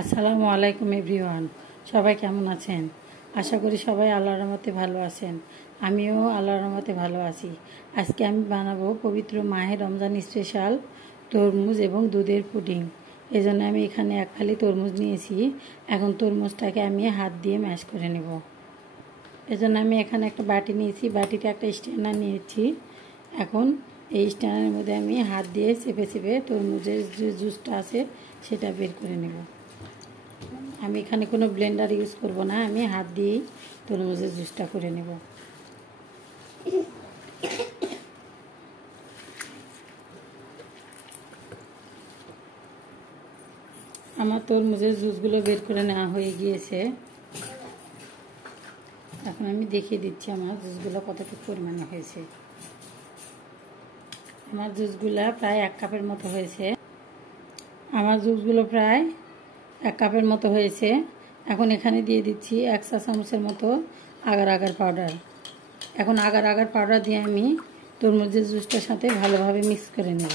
আসসালামু আলাইকুম এভরিওয়ান। সবাই কেমন আছেন? আশা করি সবাই আল্লাহর রহমতে ভালো আছেন। আমিও আল্লাহর রহমতে ভালো আছি। আজকে আমি বানাবো পবিত্র মাহে রমজান স্পেশাল তরমুজ এবং দুধের পুডিং। এই জন্য আমি এখানে এক ফালি তরমুজ নিয়েছি। এখন তরমুজটাকে আমি হাত দিয়ে ম্যাশ করে নেব। এজন্য আমি এখানে একটা বাটি নিয়েছি, বাটিতে একটা স্ট্যান্ডার নিয়েছি। এখন এই স্ট্যান্ডারের মধ্যে আমি হাত দিয়ে চেপে চেপে তরমুজের যে জুসটা আছে সেটা বের করে নেব। আমি এখানে কোনো ব্লেন্ডার ইউজ করব না, আমি হাত দিয়েই তরমুজের জুসটা করে নেব। আমার তরমুজের জুসগুলো বের করে নেওয়া হয়ে গিয়েছে। এখন আমি দেখিয়ে দিচ্ছি আমার জুসগুলো কতটুকু পরিমাণে হয়েছে। আমার জুসগুলো প্রায় 1 কাপের মতো হয়েছে। এখন এখানে দিয়ে দিচ্ছি 1 চা চামচের মতো আগার আগার পাউডার। এখন আগার আগার পাউডার দিয়ে আমি তরমুজের জুসটার সাথে ভালোভাবে মিক্স করে নেব।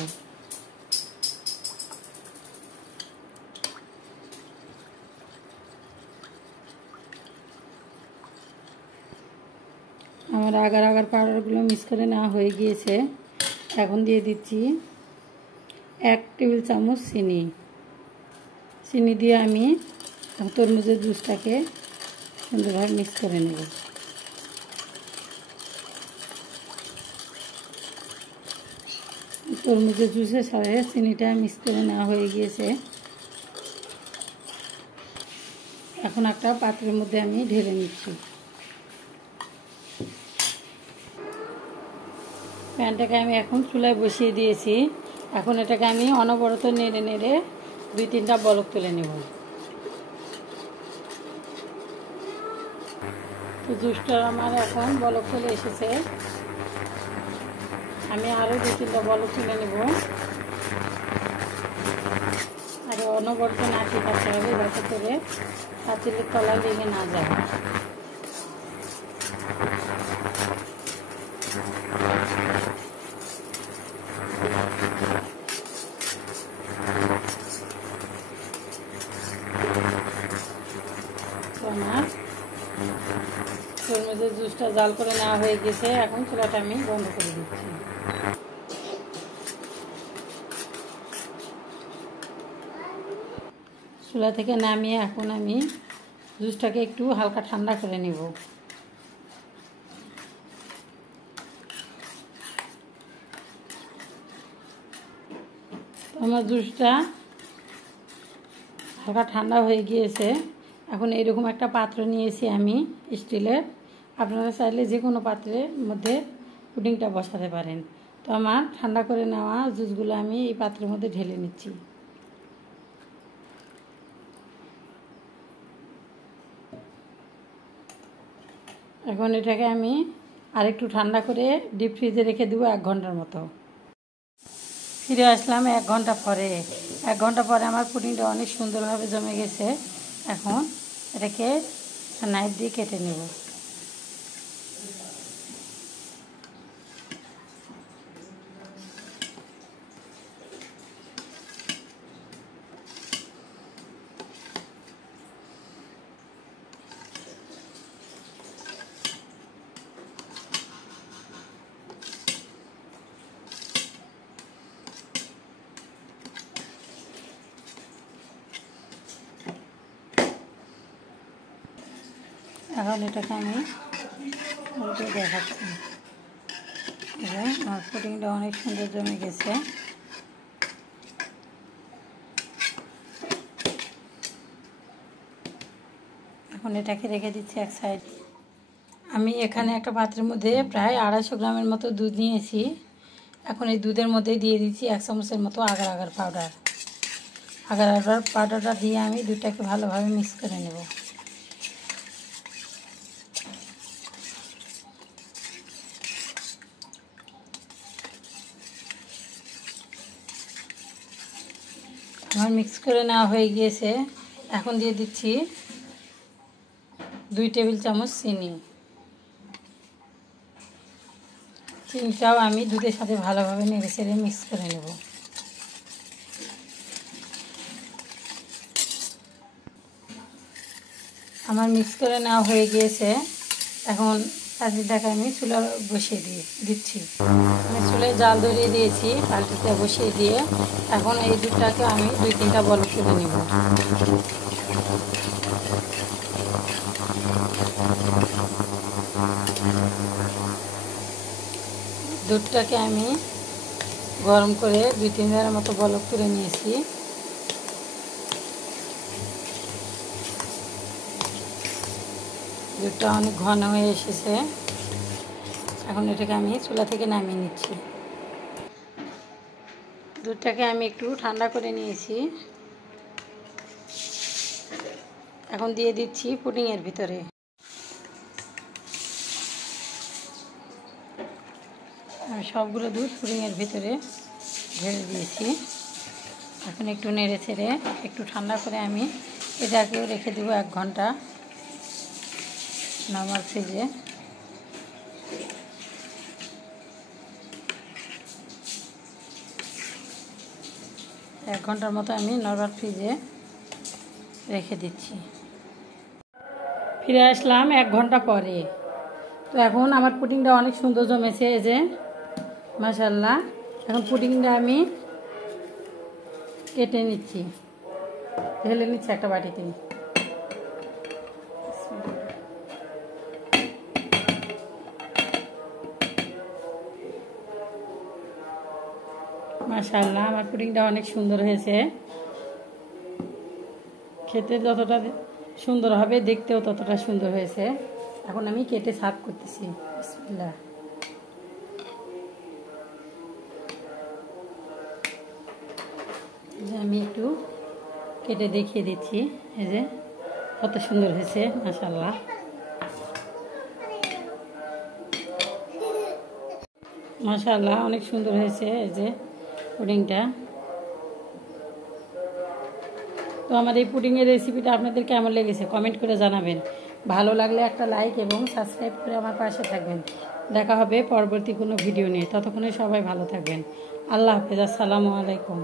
আমার আগার আগার পাউডারগুলো মিক্স করে নেওয়া হয়ে গিয়েছে। এখন দিয়ে দিচ্ছি 1 টেবিল চামচ চিনি দিয়ে আমি তরমুজের জুসটাকে সুন্দরভাবে মিক্স করে নেব। তরমুজের জুসের সাথে চিনিটা মিক্স করে নেওয়া হয়ে গিয়েছে। এখন একটা পাত্রের মধ্যে আমি ঢেলে নিচ্ছি। প্যানটাকে আমি এখন চুলায় বসিয়ে দিয়েছি। এখন এটাকে আমি অনবরত নেড়ে নেড়ে 2-3টা বলক তুলে নেব। তো জুসটা আমার এখন বলক চলে এসেছে। আমি আরও 2-3টা বলক তুলে নেব। আর অনবরত নাড়তে থাকতে হবে যাতে করে পাতিলের তলায় লেগে না যায়। আমার তরমুজের জুসটা জাল করে নেওয়া হয়ে গেছে। এখন চুলাটা আমি বন্ধ করে দিচ্ছি। চুলা থেকে নামিয়ে এখন আমি জুসটাকে একটু হালকা ঠান্ডা করে নেব। আমার জুসটা হালকা ঠান্ডা হয়ে গিয়েছে। এখন এইরকম একটা পাত্র নিয়েছি আমি স্টিলের। আপনারা চাইলে যে কোনো পাত্রের মধ্যে পুডিংটা বসাতে পারেন। তো আমার ঠান্ডা করে নেওয়া জুসগুলো আমি এই পাত্রের মধ্যে ঢেলে নিচ্ছি। এখন এটাকে আমি আরেকটু ঠান্ডা করে ডিপ ফ্রিজে রেখে দেবো 1 ঘন্টার মতো। ফিরে আসলাম 1 ঘন্টা পরে। 1 ঘন্টা পরে আমার পুডিংটা অনেক সুন্দরভাবে জমে গেছে। এখন এটাকে নাইফ দিয়ে কেটে নেব। এখন এটাকে আমি উল্টে দেখাচ্ছি। আমার পুডিংটা অনেক সুন্দর জমে গেছে। এখন এটাকে রেখে দিচ্ছি এক সাইড। আমি এখানে একটা পাত্রের মধ্যে প্রায় 250 গ্রামের মতো দুধ নিয়েছি। এখন এই দুধের মধ্যে দিয়ে দিচ্ছি 1 চামচের মতো agar agar powder. Agar agar পাউডারটা দিয়ে আমি দুধটাকে ভালোভাবে মিক্স করে নেব। আমার মিক্স করে নেওয়া হয়ে গিয়েছে। এখন দিয়ে দিচ্ছি 2 টেবিল চামচ চিনিটাও আমি দুধের সাথে ভালোভাবে নেড়ে চেড়ে মিক্স করে নেব। আমার মিক্স করে নেওয়া হয়ে গিয়েছে। এখন পাতিলটাকে আমি চুলা বসিয়ে দিচ্ছি। আমি চুলায় জাল ধরিয়ে দিয়েছি, পাতিলটা বসিয়ে দিয়ে এখন এই দুধটাকে আমি 2-3টা বলক তুলে নেব। দুধটাকে আমি গরম করে 2-3 বারের মতো বলক তুলে নিয়েছি। দুধটা অনেক ঘন হয়ে এসেছে। এখন এটাকে আমি চুলা থেকে নামিয়ে নিচ্ছি। দুধটাকে আমি একটু ঠান্ডা করে নিয়েছি। এখন দিয়ে দিচ্ছি পুডিংয়ের ভিতরে। আমি সবগুলো দুধ পুডিংয়ের ভিতরে ঢেলে দিয়েছি। এখন একটু নেড়ে ছেড়ে একটু ঠান্ডা করে আমি এটাকেও রেখে দেবো 1 ঘন্টা নরমাল ফ্রিজে। এক ঘন্টার মতো আমি নরমাল ফ্রিজে রেখে দিচ্ছি। ফিরে আসলাম 1 ঘন্টা পরে। তো এখন আমার পুডিংটা অনেক সুন্দর জমেছে, এই যে মাশাআল্লাহ। এখন পুডিংটা আমি কেটে নিচ্ছি, ঢেলে নিচ্ছি একটা বাটিতে। মাশাআল্লাহ, আমার পুডিংটা অনেক সুন্দর হয়েছে। খেতে যতটা সুন্দর হবে দেখতেও ততটা সুন্দর হয়েছে। এখন আমি কেটে সার্ভ করতেছি। বিসমিল্লাহ। আমি একটু কেটে দেখিয়ে দিচ্ছি, এই যে কত সুন্দর হয়েছে মাশাআল্লাহ। মাশাআল্লাহ, অনেক সুন্দর হয়েছে এই যে পুডিংটা। তো আমার এই পুডিংয়ের রেসিপিটা আপনাদের কেমন লেগেছে কমেন্ট করে জানাবেন। ভালো লাগলে একটা লাইক এবং সাবস্ক্রাইব করে আমার পাশে থাকবেন। দেখা হবে পরবর্তী কোনো ভিডিও নিয়ে। ততক্ষণে সবাই ভালো থাকবেন। আল্লাহ হাফেজ। আসসালামু আলাইকুম।